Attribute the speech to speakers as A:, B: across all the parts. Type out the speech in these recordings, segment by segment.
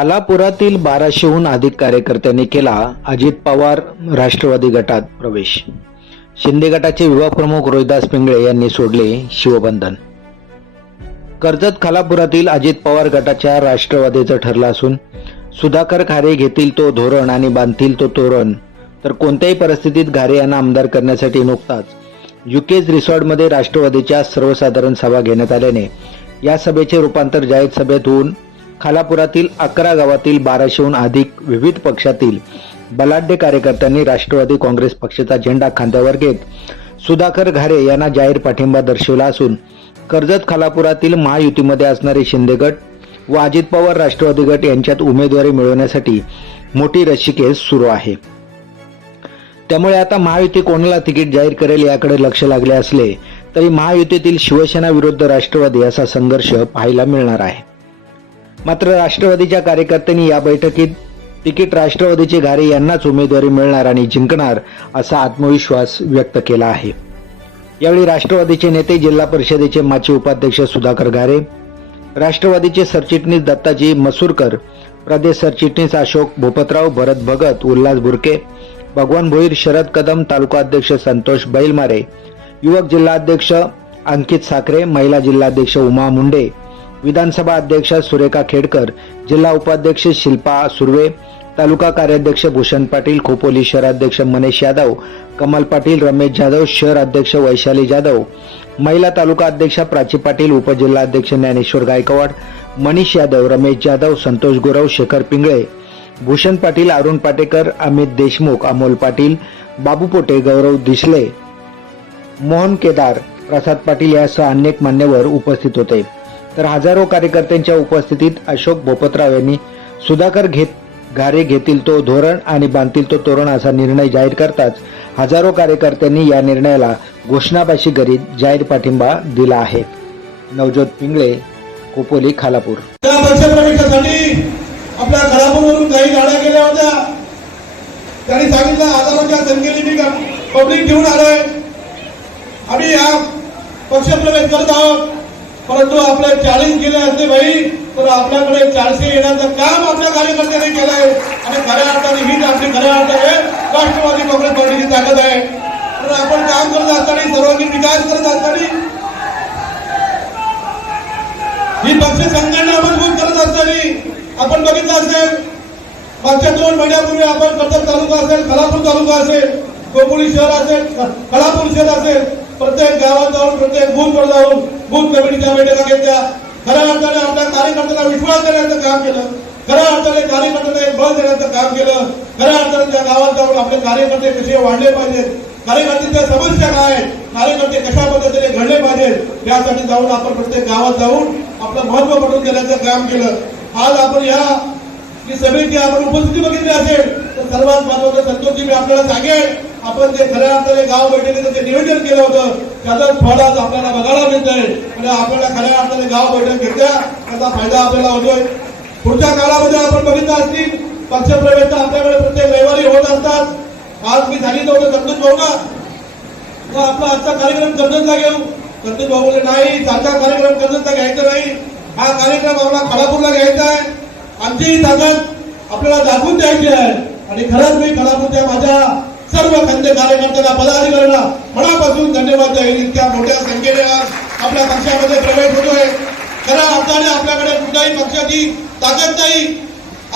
A: खालापुरातील बाराशेहून अधिक कार्यकर्त्यांनी केला अजित पवार राष्ट्रवादी गटात प्रवेश. शिंदे गटाचे युवा प्रमुख रोहिदास पिंगळे यांनी सोडले शिवबंधन. कर्जत खालापुरातील अजित पवार गटाच्या राष्ट्रवादीचं ठरलं असून सुधाकर खारे घेतील तो धोरण आणि बांधतील तो तोरण. तर कोणत्याही परिस्थितीत घारे यांना आमदार करण्यासाठी नुकताच युकेज रिसॉर्टमध्ये राष्ट्रवादीच्या सर्वसाधारण सभा घेण्यात आल्याने या सभेचे रूपांतर जाहीर सभेत होऊन खालापुरातील अकरा गावातील बाराशेहून अधिक विविध पक्षातील बलाढ्य कार्यकर्त्यांनी राष्ट्रवादी काँग्रेस पक्षाचा झेंडा खांद्यावर घेत सुधाकर घारे यांना जाहीर पाठिंबा दर्शवला असून कर्जत खालापुरातील महायुतीमध्ये असणारे शिंदे गट व अजित पवार राष्ट्रवादी गट यांच्यात उमेदवारी मिळवण्यासाठी मोठी रस्सीकेस सुरू आहे. त्यामुळे आता महायुती कोणाला तिकीट जाहीर करेल याकडे लक्ष लागले असले तरी महायुतीतील शिवसेना विरुद्ध राष्ट्रवादी असा संघर्ष पाहायला मिळणार आहे. मात्र राष्ट्रवादीच्या कार्यकर्त्यांनी या बैठकीत तिकीट राष्ट्रवादीचे घारे यांनाच उमेदवारी मिळणार आणि जिंकणार असा आत्मविश्वास व्यक्त केला आहे. यावेळी राष्ट्रवादीचे नेते जिल्हा परिषदेचे माजी उपाध्यक्ष सुधाकर घारे राष्ट्रवादीचे सरचिटणीस दत्ताजी मसूरकर प्रदेश सरचिटणीस अशोक भूपतराव भरत भगत उल्हास बुरके भगवान भोईर शरद कदम तालुका अध्यक्ष संतोष बैलमारे युवक जिल्हाध्यक्ष अंकित साखरे महिला जिल्हाध्यक्ष उमा मुंडे विधानसभा अध्यक्ष सुरेखा खेडकर जिल्हा उपाध्यक्ष शिल्पा सुर्वे तालुका कार्याध्यक्ष भूषण पाटील खोपोली शहराध्यक्ष मनेश यादव कमल पाटील रमेश जाधव शहर अध्यक्ष वैशाली जाधव महिला तालुका अध्यक्षा प्राची पाटील उपजिल्हाध्यक्ष ज्ञानेश्वर गायकवाड मनीष यादव रमेश जाधव संतोष गुरव शेखर पिंगळे भूषण पाटील अरुण पाटेकर अमित देशमुख अमोल पाटील बाबू पोटे गौरव दिसले मोहन केदार प्रसाद पाटील यासह अनेक मान्यवर उपस्थित होते. तर हजारो कार्यकर्त्यांच्या उपस्थितीत अशोक बोपतराव यांनी सुधाकर घेत घारे घेतील तो धोरण आणि बांधतील तो तोरण असा निर्णय जाहीर करताच हजारो कार्यकर्त्यांनी या निर्णयाला घोषणाबाशी करीत जाहीर पाठिंबा दिला आहे. नवजोत पिंगळे कोपोली खालापूर.
B: आपल्या घरापूरवरून काही गाड्या गेल्या होत्या. त्यांनी सांगितलं हजारोच्या संख्येने मी पब्लिक घेऊन आलोय. आम्ही हा पक्षप्रवेश करत आहोत. परंतु आपले चाळीस गेले असते भाई तर आपल्याकडे चारशे येण्याचं काम आपल्या कार्यकर्त्यांनी केलंय आणि खऱ्या अर्थाने हीच आपली खऱ्या अर्थाने राष्ट्रवादी काँग्रेस पार्टीची ताकद आहे. तर आपण काम करत असताना सर्वांगीण विकास करत असताना ही पक्ष संघटना मजबूत करत असताना आपण बघितलं असेल मागच्या दोन महिन्यापूर्वी आपण कर्जत तालुका असेल खलापूर तालुका असेल कोपोली शहर असेल खलापूर शहर असेल प्रत्येक गावात जाऊन प्रत्येक बूथवर जाऊन बूथ कमिटीच्या बैठका घेतल्या. खऱ्या अर्थाने आपल्या कार्यकर्त्यांना विश्वास देण्याचं काम केलं. खऱ्या अर्थाने कार्यकर्त्यांना एक बळ देण्याचं काम केलं. खऱ्या अर्थाने त्या गावात जाऊन आपले कार्यकर्ते कसे वाढले पाहिजेत? कार्यकर्त्यांच्या समस्या काय आहेत? कार्यकर्ते कशा पद्धतीने घडले पाहिजेत? यासाठी जाऊन आपण प्रत्येक गावात जाऊन आपलं महत्त्व पटवून देण्याचं काम केलं. आज आपण या सभेची आपण उपस्थिती बघितली असेल तर सर्वात महत्वाचं संतोषजी मी आपल्याला सांगेल आपण जे खऱ्या अर्थाने गाव बैठकीचं जे नियोजन केलं होतं त्याचा फळ आज आपल्याला बघायला मिळतंय. आणि आपल्याला खऱ्या अर्थाने गाव बैठक घेतल्या त्याचा फायदा आपल्याला होतोय. पुढच्या काळामध्ये आपण बघितलं असतील पक्षप्रवेश आपल्याकडे प्रत्येक रविवारी होत असतात. आज मी सांगितलं होतं संतोष भाऊना आपला आजचा कार्यक्रम कर्जतला घेऊ संतोष भाऊ बोलले नाही सारखा कार्यक्रम कर्जतला घ्यायचा नाही. हा कार्यक्रम आपला खडापूरला घ्यायचा आहे. आमची ताकद आपल्याला दाखवून द्यायची आहे. आणि खरंच मी खडापूरच्या माझ्या सर्व खंदे कार्यकर्त्यांना पदाधिकाऱ्यांना मनापासून धन्यवाद जाईल इतक्या मोठ्या संख्येने आज आपल्या पक्षामध्ये प्रवेश होतोय. खऱ्या अर्थाने आपल्याकडे कुठल्याही पक्षाची ताकद नाही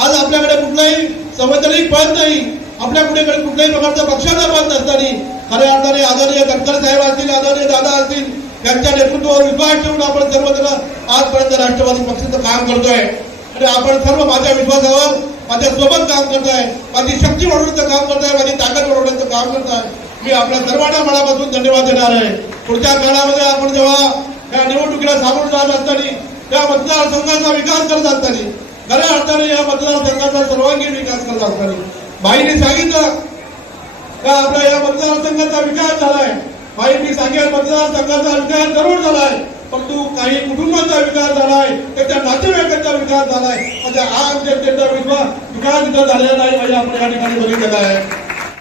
B: आज आपल्याकडे कुठलाही संवैधानिक पद नाही. आपल्या कुठे कुठल्याही प्रकारचा पक्षाचा पद नसताना खऱ्या अर्थाने आदरणीय गडकर साहेब असतील आदरणीय दादा असतील त्यांच्या नेतृत्वावर विश्वास ठेवून आपण सर्वजण आजपर्यंत राष्ट्रवादी पक्षाचं काम करतोय. आणि आपण सर्व माझ्या विश्वासावर माझ्या सोबत काम करताय माझी शक्ती वाढवण्याचं काम करताय माझी ताकद वाढवण्याचं काम करताय. मी आपल्या सर्वांना मनापासून धन्यवाद देणार आहे. पुढच्या काळामध्ये आपण जेव्हा या निवडणुकीला सामोरं जात असताना त्या मतदारसंघाचा विकास करत असताना खऱ्या अर्थाने या मतदारसंघाचा सर्वांगीण विकास करत असताना बाईने सांगितलं का आपल्या या मतदारसंघाचा विकास झालाय? भाई मी सांगेल मतदारसंघाचा विकास जरूर झालाय. परंतु काही कुटुंबाचा विकास झालाय त्याच्या नातेवाईकांचा विकास झालाय. म्हणजे आज जनतेचा विश्वास विकास झालेला नाही म्हणजे आपण या ठिकाणी बघितलेला आहे.